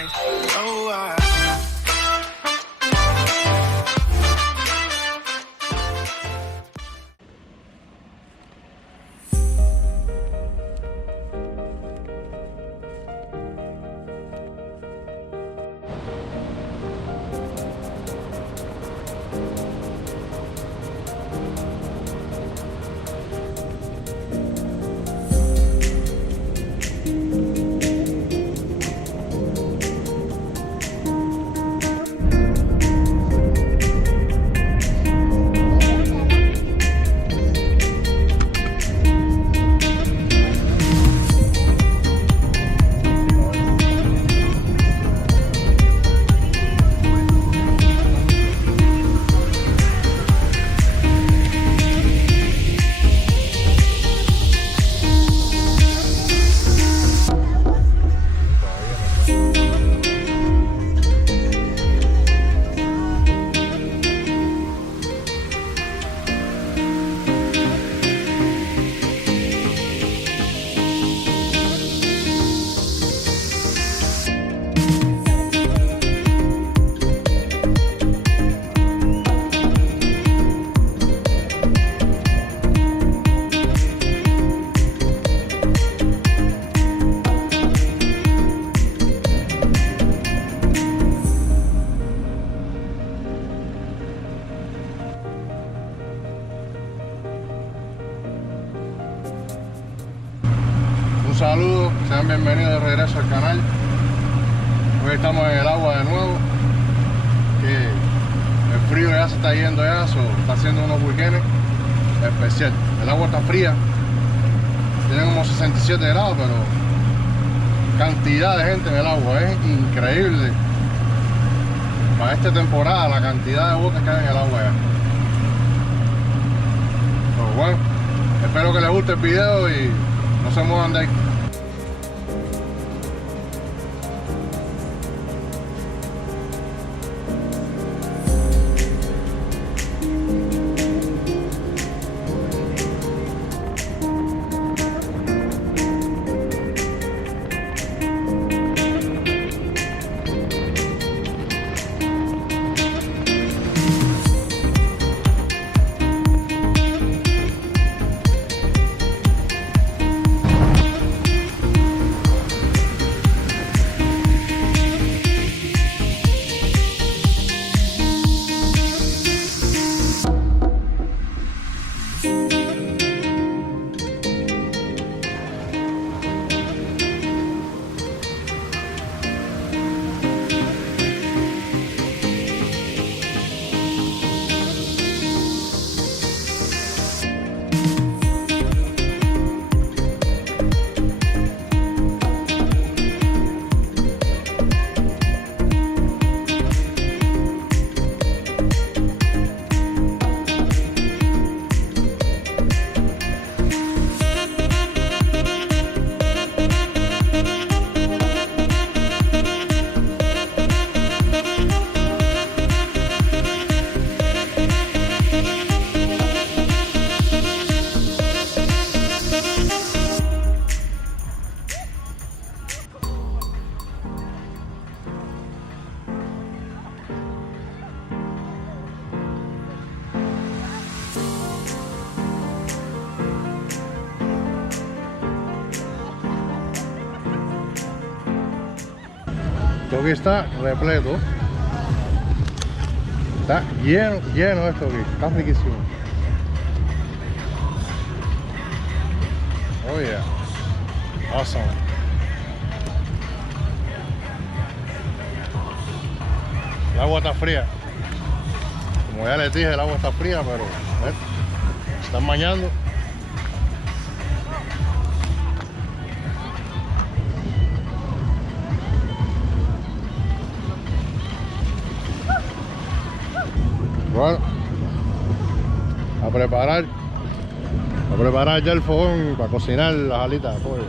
mind. Oh, Un saludo, sean bienvenidos de regreso al canal. Hoy estamos en el agua de nuevo, que el frío ya se está yendo ya, está haciendo unos weekends especial. El agua está fría, tiene como 67 grados, pero cantidad de gente en el agua, es increíble. Para esta temporada la cantidad de botes que hay en el agua ya. Pero bueno, espero que les guste el video y no se muevan de ahí. Esto aquí está repleto. Está lleno esto aquí. Está riquísimo. Oh yeah. Awesome. El agua está fría. Como ya les dije, el agua está fría, pero están bañando. Bueno, a preparar ya el fogón para cocinar las alitas de pollo.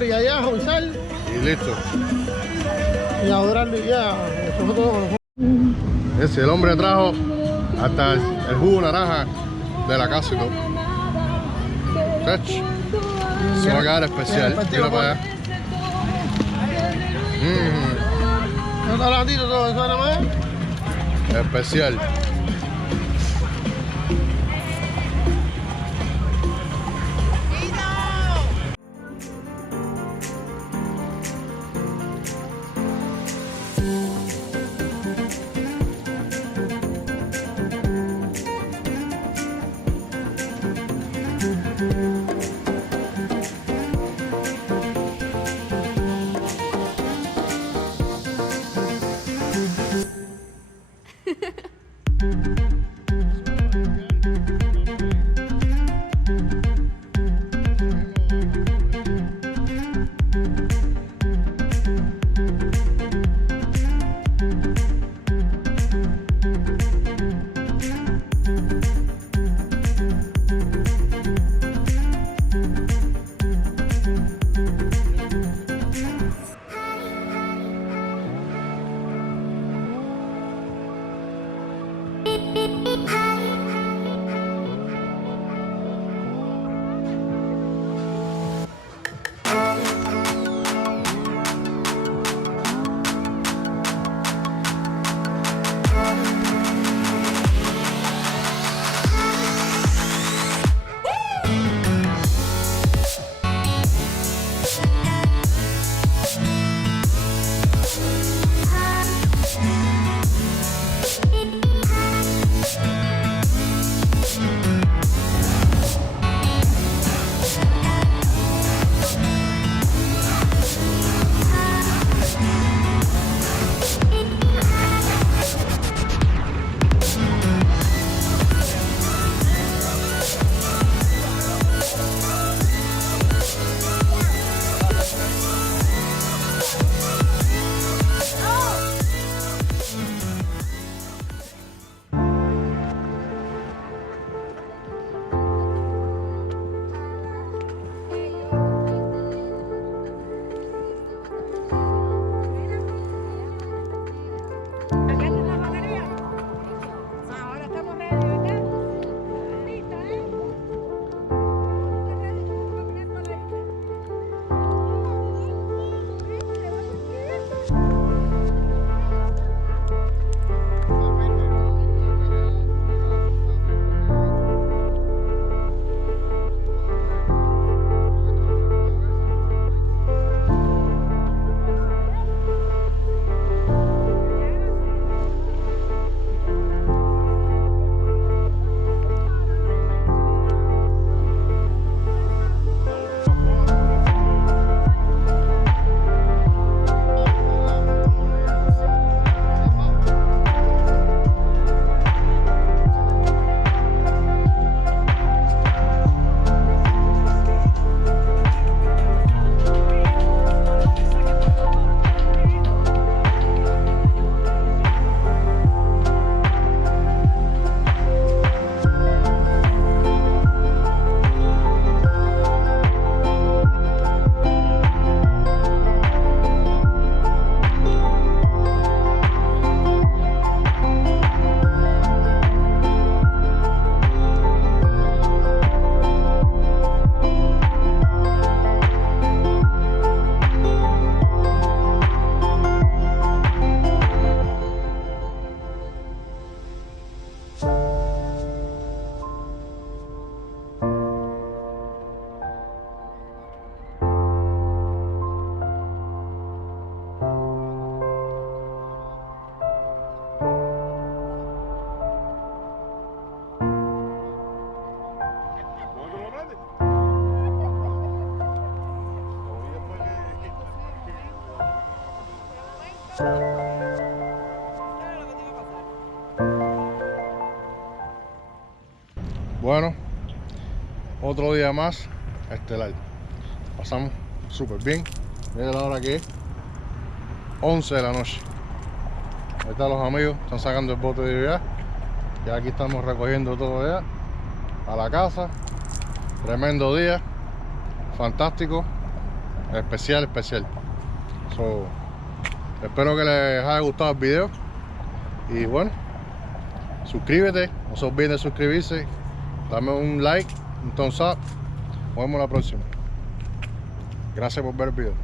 Y allá, ajo y sal. Y listo. Y a dorarlo y ya. Eso fue todo. Ese, el hombre trajo hasta el jugo naranja de la casa y todo. Chach. Se va a quedar especial. Mira para allá. ¿No está blandito todo eso nada más? Especial. Bueno, otro día más estelar. Pasamos súper bien. Mira la hora que es 11 de la noche. Ahí están los amigos, están sacando el bote de allá. Y aquí estamos recogiendo todo allá a la casa. Tremendo día, fantástico. especial. So, espero que les haya gustado el video. Y bueno, suscríbete, no se olviden de suscribirse, dame un like, un thumbs up. Nos vemos la próxima. Gracias por ver el video.